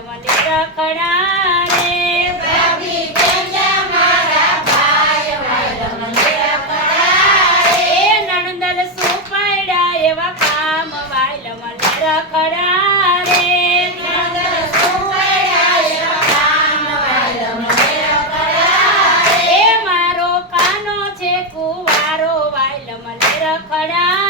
મને રખડાવે ભાભી બેજા મારા ભાઈ વાલો મને રખડાવે નણંદલ સુપડા એવા કામ વાલો મને રખડાવે ખડા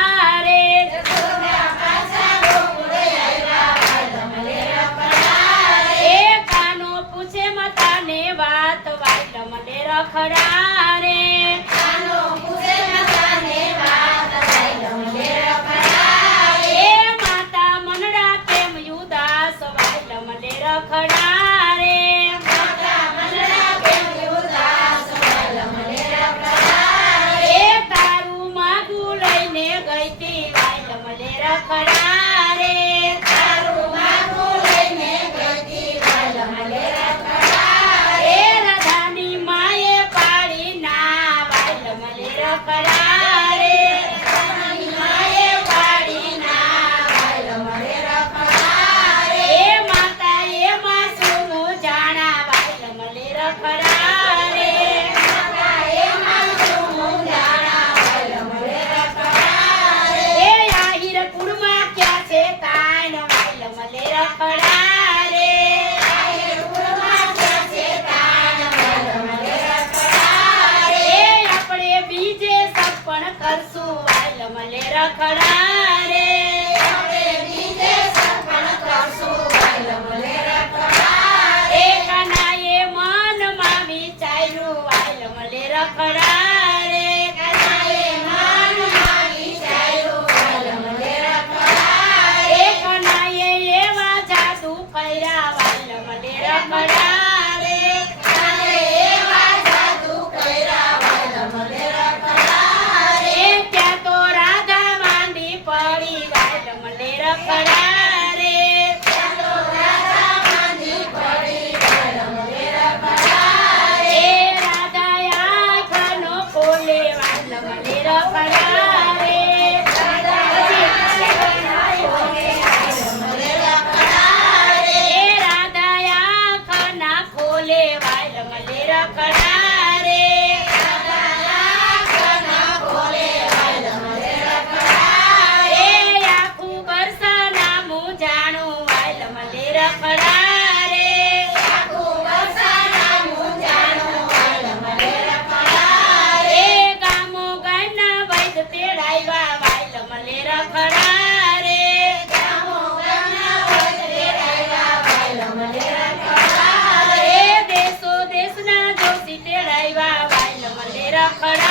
ખડા ಕಡ Para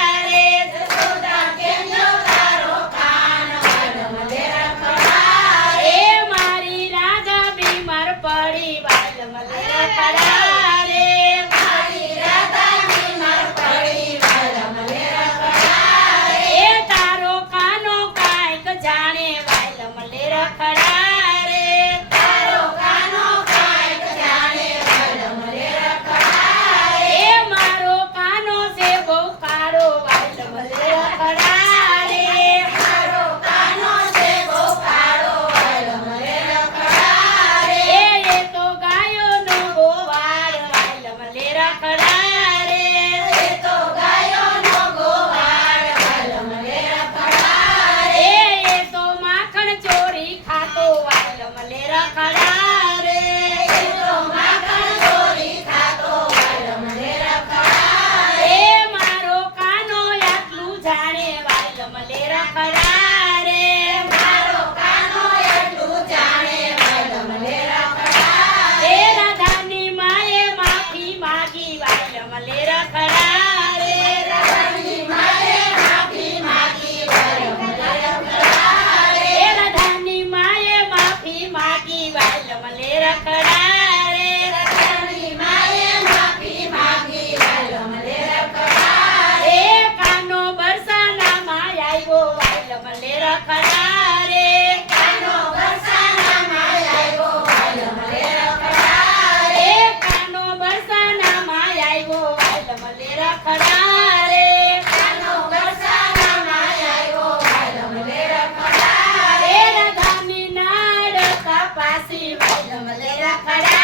વલમલેરા ખડારે. કાનો બરસાના માં આવ્યો. વલમલેરા ખડારે. કાનો બરસાના માં આવ્યો. વલમલેરા ખડારે. કાનો બરસાના માં આવ્યો. વલમલેરા ખડારે. રાધાની નાડ કપાસી. વલમલેરા ખડારે.